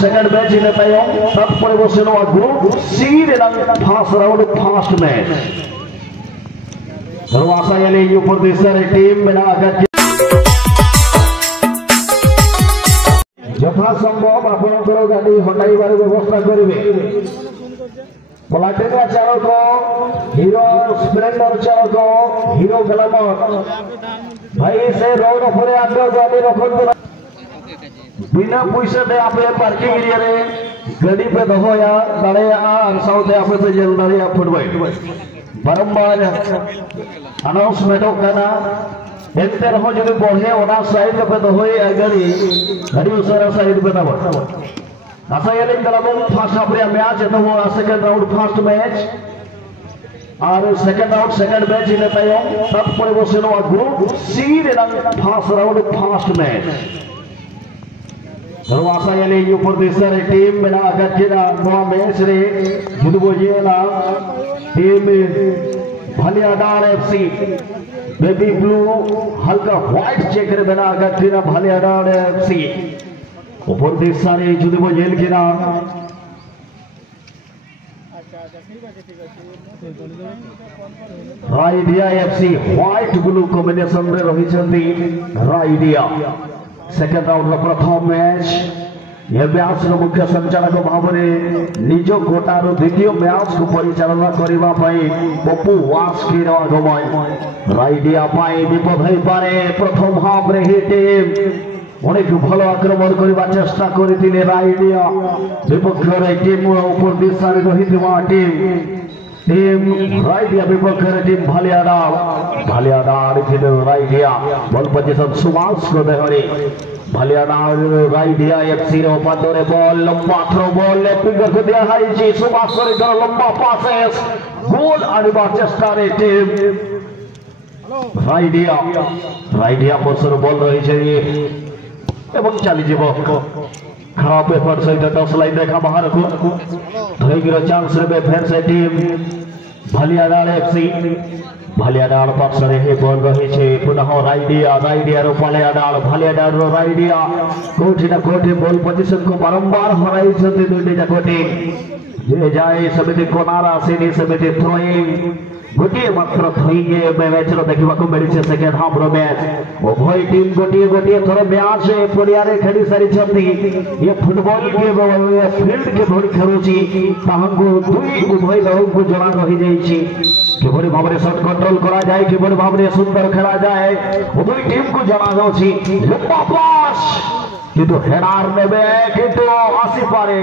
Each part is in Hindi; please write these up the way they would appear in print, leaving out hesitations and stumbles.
second match in the tayong tatpore boseno group C dengan first round first match. Terwasa yali upur desar team mena agar যথা সম্ভব আপনাদের গাড়ি হটাইবার ব্যবস্থা করবে। প্লাটিনা চালক, হিরো স্প্লেন্ডর চালক, হিরো গ্ল্যামার ভাই से रोड উপরে আপনার গাড়ি रखन बिना पैसे दे आप पार्किंग एरिया रे गाड़ी पे दहोया दाड़ेया और साउथ आप पे जल दाड़ेया फुटबाई बारंबार अनाउंसमेंट करना एंते रहो जो बढ़े ओना साइड पे दहोय गाड़ी गाड़ी उसरा साइड पे दबो आशा याले गलाबो फर्स्ट हाफ रे मैच तो वो सेकंड राउंड फर्स्ट मैच और सेकंड राउंड सेकंड मैच इन तायम तत्पर बसेनो ग्रुप सी रे first round first match terwasa yali upur desar team mena agar kira noa match re judubo jela team Bhaliadar FC baby blue halka white check re mena agar kira Bhaliadar FC upur desar re judubo jel kira Raidia FC white blue combination re rahichandi Raidia second round प्रथम मैच ये मैच मुख्य संचालक भाव में निज कोटार द्वितीय मैच को परिचालना करने पप्पू वास की आगमन राइडिया विपद हो पारे प्रथम हाफ रे ही टीम अनेक भल आक्रमण करने चेष्टा करते राइडिया विपक्ष टीम ऊपर दिशा रही टीम राइडिया विपक्ष टीम भालियाडार राइडिया बल पोजिशन सुभाष को देहरी भालियाडार राइडिया एफसी रे उपादरे बॉल लंबा थ्रो बॉल लेफ्ट को दिया है जी सुभाष रे लंबा पासेस गोल आनिबा चेष्टा रे टीम राइडिया पोसर बॉल रही छे एवं चली जीव खराब पेपर सहित 10 लाइन देखा बाहर को धैर्य चांस रे फिर से टीम भालियाडार एफसी भालियाडार पक्ष रे बॉल रही छे पुनः राइडिया रो भालियाडार रो राइडिया कोठी ना कोठी बॉल पोजीशन को बारंबार हराई छथि दुईटा जाक टीम जे जाए समिति कोनारा सेनी समिति थ्रोइंग गोटे मात्र थ्रोइंग मैच रो देखिबा को मिली छे सेकेंड हाफ रो मैच उभय टीम गोटे थोर मैच पड़िया रे खेली सारी छथि ये फुटबॉल के फील्ड के भली खेलुची ताहंको दुई उभय दल को जणा रही जाई छी किभली भाव में शॉट कंट्रोल करा जाए किभली भाव में सुंदर खेला जाए उभय टीम को जणा जाउची लंबा पास किंतु हेडार नेबे किंतु आसी पारे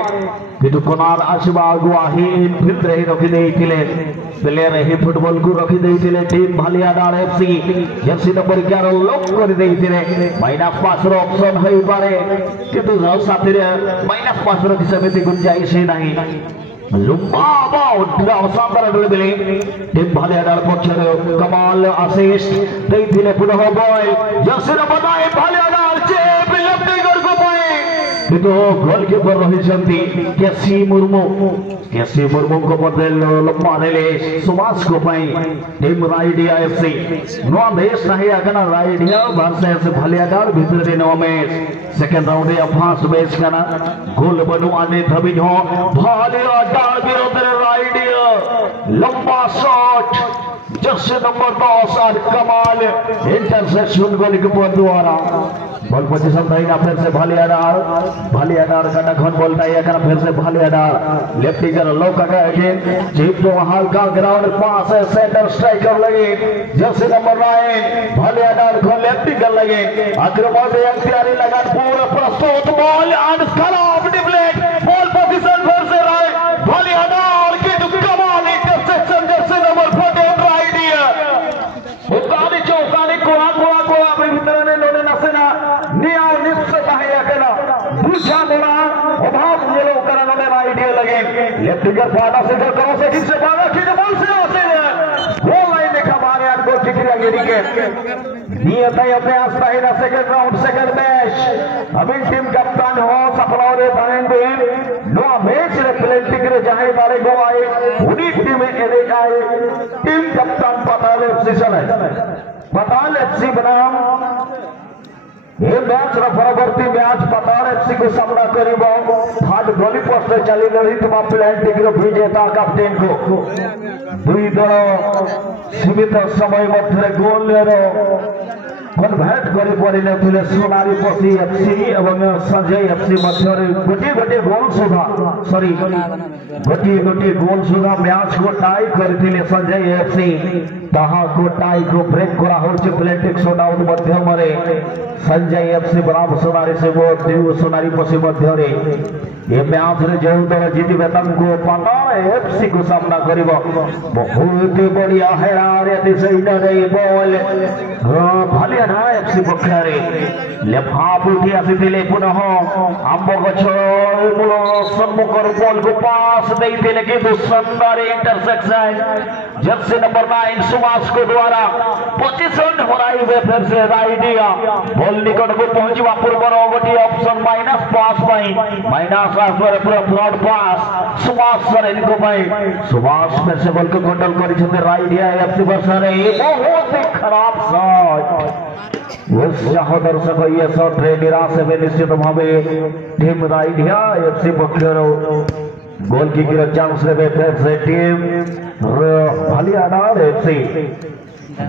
किंतु कोनार आसीबा आगुआही फील्ड रे रखि देइतिले प्लेयर ही फुटबॉल को रखि देइतिले टीम भालियाडार एफसी जर्सी नंबर 11 लॉक कर देइतिले माइनस पास रो ऑप्शन होई पारे किंतु साथी रे माइनस पास रो समिति गुंजाइश नहीं लंबा बॉल शानदार ड्रिबलिंग टीम भालियाडार पक्ष रे कमाल असिस्ट देइतिले पुनः बॉल जर्सी नंबर 9 भालियाडार चेप लेफ्ट विंगर को पाए किंतु गोलकीपर रही केसी मुर्मू को बदल लंबा नेले सुभाष को पाई टीम राइडिया एफसी नो देश नहीं अगना राइडिया वर्सेस भालियाडार भीतर रे नो मैच सेकंड राउंड या फर्स्ट मैच करना गोल बनु आने धबी हो भालियाडार विरुद्ध राइडिया लंबा शॉट जर्सी नंबर 10 और कमाल इंटरसेप्शन गोलकीपर द्वारा बॉल पोजीशन देना फिर से भालियाडार का नखन बॉल है एकरा फिर से भालियाडार लेफ्ट विंगर लो का अगेन जीप तो हल्का ग्राउंड पास है सेंटर स्ट्राइकर लगे जर्सी नंबर 9 भालियाडार को लेफ्ट विंगर लगे आक्रमण में तैयारी लगा पूरा प्रस्तुत बॉल एंड खराब डिफ्लेक्ट बॉल पोजीशन फिर से राइट भालियाडार की कमाल इंटरसेप्शन जर्सी नंबर 14 राइडिया उतानी चौकानी को अपने भीतर ने लोने नसेना निया निफ्स कहे अकेला बुझा मोड़ा अभाव ये लोग करना में राइडिया लगे लेफ्ट विंगर फाड़ा से करो से किस से फाड़ा की बॉल से आते हैं गोल लाइन देखा मारे यार गोल किक लगी के नियत है अपने आस्था है सेकंड राउंड सेकंड मैच अभी टीम कप्तान हो सफल रे बनेंगे नो मैच रे प्लेटिक रे जाए बारे गो आए उनी टीम में एले आए टीम कप्तान पताल एफसी चले पताल एफसी बनाम ये मैच परवर्ती मैच पताल एफसी को सामना करिबो भाव चली रही तुम प्लांटिक विजेता कैप्टेन को दुई दल सीमित समय मध्य गोल कन्भर्ट कर सोनारी पसी एफसी एवं संजय एफसी मध्य गोटे गोटे गोल सुधा सॉरी गोटे गोल सुधा मैच को टाई करथिले संजय एफसी ताहा को टाई को ब्रेक करा होछि प्लेटिक शोडाउन मध्यम रे संजय एफसी बराबर सोनारी से वो देव सोनारी पसी मध्य रे ये मैच रे जो दल जीतिबे तांको पाताल एफसी को सामना करिवो बहुत बढ़िया हेरा रे दिसै रे बॉल भालिया ना एफसी पक्षरे लेफाप उठी आसीथिले पुनः आंब गछ मूल सम्मुखर बॉल को पास देइथिले कि सुंदर इंटरसेक्शन जर्सी नंबर 9 सुभाष को द्वारा पोजीशन हराइबे फिर से राइडिया बॉल निकट को पहुंचवा पूर्व गोटी ऑप्शन माइनस पास पाई माइनस पर फ्रॉड पास सुभाष सर इनको पाई सुभाष फिर से बॉल को कंट्रोल करि छते राइडिया एफसी वर्षरे बहुत ही खराब शॉट वो दर्शक ये शॉट रे निराश में निश्चित भावे टीम राइडिया एफसी पक्षर गोल की चांस रे फिर से टीम भालियाडार एफसी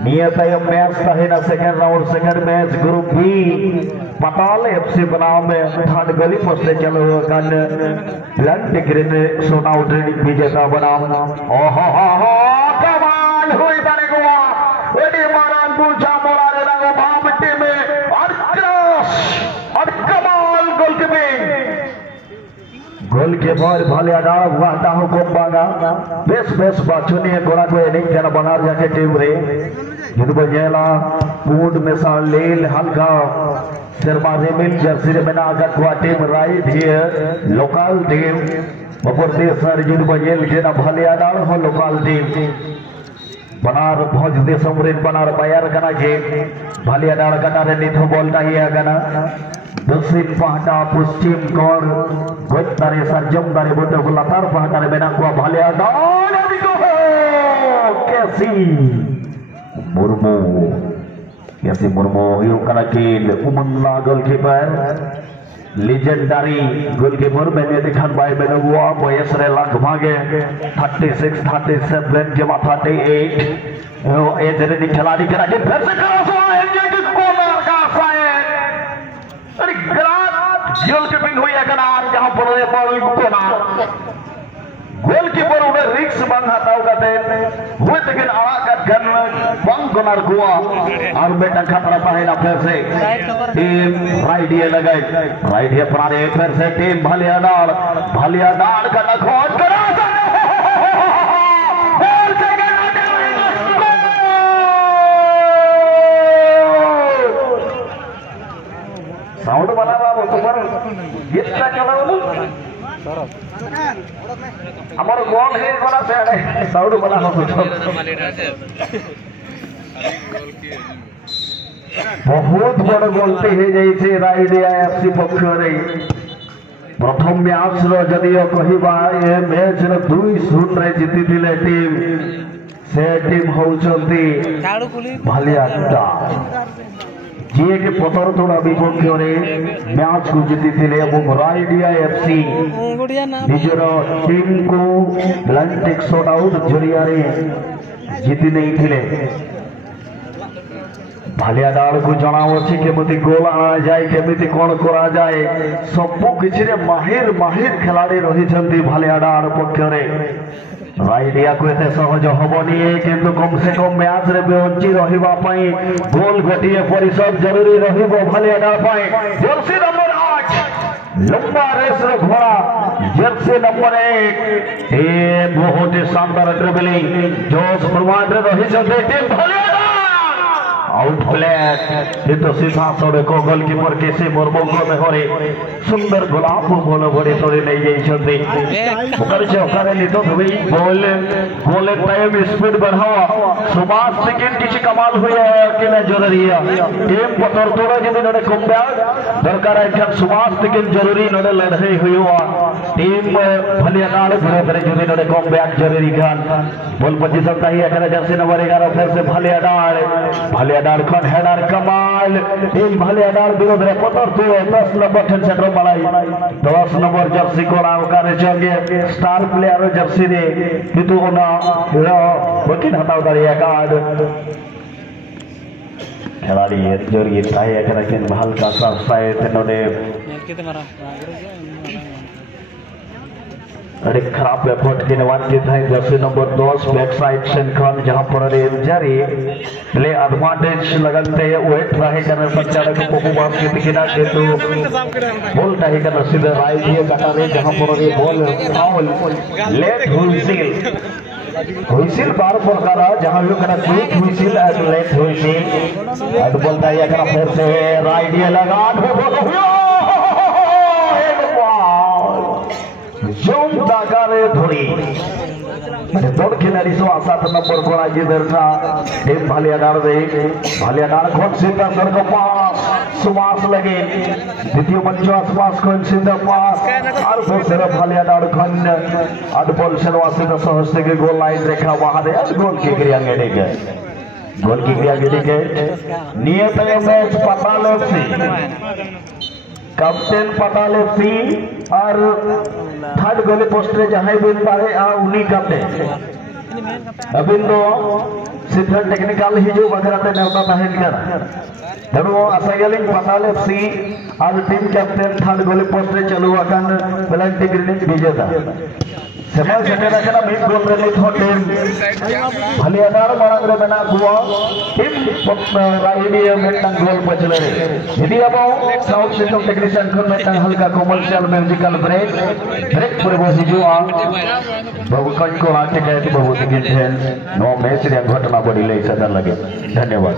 नियत मैच है second round second match group B पताल एफसी बनाम थर्ड गली पोस्ट चलो कन ब्लड ग्रीन सोना ट्रेनिंग विजेता बनाम ओहो हो कमाल हुई बने गोवा ओडी मारान पूछा मोरा रे रंग भाम टीम और क्रॉस और कमाल गोलकीपर भालियाडार वाटा हो कोंबागा बेस बाचुनी गोड़ा को एनिंग जन बनार जाके टीम रे जुदबो जेला पूड में सा लेल हल्का शर्मा रेमिल जर्सी रे बना का को team right here local team बपर दे सर जुदबो जेल जेना भालियाडार हो लोकल टीम बनार भोज दे समरेन बनार बायर कना जे भालियाडार कटारे निथो बॉल नहीं आगना दक्षिण पहाटा पश्चिम कोण गोत्तारे सरजम दारे बोटे लातार पहाटारे बेना को भालियाडार अदिको कैसी मुर्मू यो कना किल उमंगला गोलकीपर लेजेंडरी गोलकीपर मैंने देखा भाई मैंने वो बयस रे लगभग 36 37 जमा 38 एज रे खिलाड़ी करा के फिर से क्रॉस हुआ है ये कि कॉर्नर का साइड अरे ग्रास गोलकीपिंग हुई है कनार जहां पर ये बॉल कोना गोलकीपर उन्हें रिक्स बंग हटाओ करते हुए लेकिन आवाज गन बंग कोनार हुआ और बेटा खतरा पाए ना फिर से टीम राइडिया लगाई राइडिया प्रारे फिर से टीम भालियाडार का नखोट करा साउंड बना रहा वो तो गीतটা চলাও আমার গোল হে করা আছে সাউন্ড বলা হতো बहुत बड़ गलती हो जाइए राइडिया एफसी पक्षरे प्रथम मैच रदियो कहवा ए मैच 2-0 जीति टीम से टीम होउचंती भालियाडार जी के पतर थोड़ा विपक्ष मैच को जीति राइडिया एफसी निजर टीम को ब्लैंटिक शॉट आउट जरिया जीति नहीं थिले भालियाडार को जनावछि केमिति गोल आना जाए केमिति कोन करा जाए सबु किछि रे माहिर खिलाड़ी रही छंती भालियाडार पक्षरे राइडिया को एते सहज हबनी किंतु कम से कम मैच रे बंची रहिबा पई गोल गोटिए परिसर जरूरी रहिबो भालियाडार पई जर्सी नंबर 8 लंबा रेस रे घोड़ा जर्सी नंबर 1 ए बहुत शानदार ड्रिबलिंग जोश प्रमाण रे रही छंती टीम भालियाडार आउट प्ले तो सीधा सड़े को गोलकीपर केसी मुर्मू में हरे सुंदर गुलाब बॉल बड़े तोड़े नहीं जाइछंती ओकर से ओकर लितो भई बॉल टाइम स्पीड बढ़ावा सुभाष सेकंड किछि कमाल हुई है कि न जरूरी है टीम पतर तोड़ा जदि नडे कमबा दरकार है सुभाष सेकंड जरूरी नडे लड़ाई हुई हुआ टीम भालियाडार घरे घरे जदि नडे कमबैक जरूरी गान बॉल पोजीशन चाहिए अगर जर्सी नंबर 11 फिर से भालियाडार भालियाडार खन हेडार कमाल इन भालियाडार विरोध रे पतर तो 10 नंबर टेन सेटर मलाई 10 नंबर जर्सी कोला ओकारे जगे स्टार प्लेयर जर्सी रे कितु ओना रो बकिन हटाव दारिया कार्ड खिलाड़ी जोरी ताय एकरा किन हल्का सा साइड नोने अरे खराब एफर्ट के नवान के था जर्सी नंबर 10 बैक साइड सेंखन जहां पर इंजरी प्ले एडवांटेज लगते वेट रहे करने बच्चा को परफॉर्मेंस के दिखना के तो बॉल टाही का सीधे राइट ये कटा रे जहां पर ये बॉल फाउल लेट हुईसिल बार प्रकार जहां भी करा क्विक हुईसिल एट लेट हुईसिल अब बोलता है करा फिर से राइट ये लगा जोम दागारे धोरी मैंने दौड़ खिलाड़ी सो 7 नंबर कोड़ा जिधर था टीम भालियाडार खन सीधा सर को पास सुवास लगे द्वितीय मंच आसपास को सीधा पास और फिर से भालियाडार खन अडबल शनवासी का सहस्ते के गोल लाइन रेखा वहां दे गोल की क्रिया के नियत मैच पताल एफसी कैप्टन पताल एफसी और थर्ड गोली पोस्टर जहां बिन पारे उन्हीं कैप्टन अबिन दो सिद्ध टेक्निकल हिजू बगराते नेवता तहन कर धरो असगलिंग पताल एफसी और टीम कैप्टन थर्ड गोली पोस्टर चालू अकन पेनल्टी ग्रेनेड विजेता समय सेटेरा कना मिड गोल रे लिथ टीम भालियाडार मांग रे मेना गुआ टीम राइडिया मेटन गोल पचले रे यदि अब साउथ सिस्टम टेक्नीशियन खन मेटन हल्का कमर्शियल म्यूजिकल ब्रेक पर बसी जो बहु कन को आके गए बहु दिगिन नो मैच रे घटना बड़ी ले सदर लगे धन्यवाद।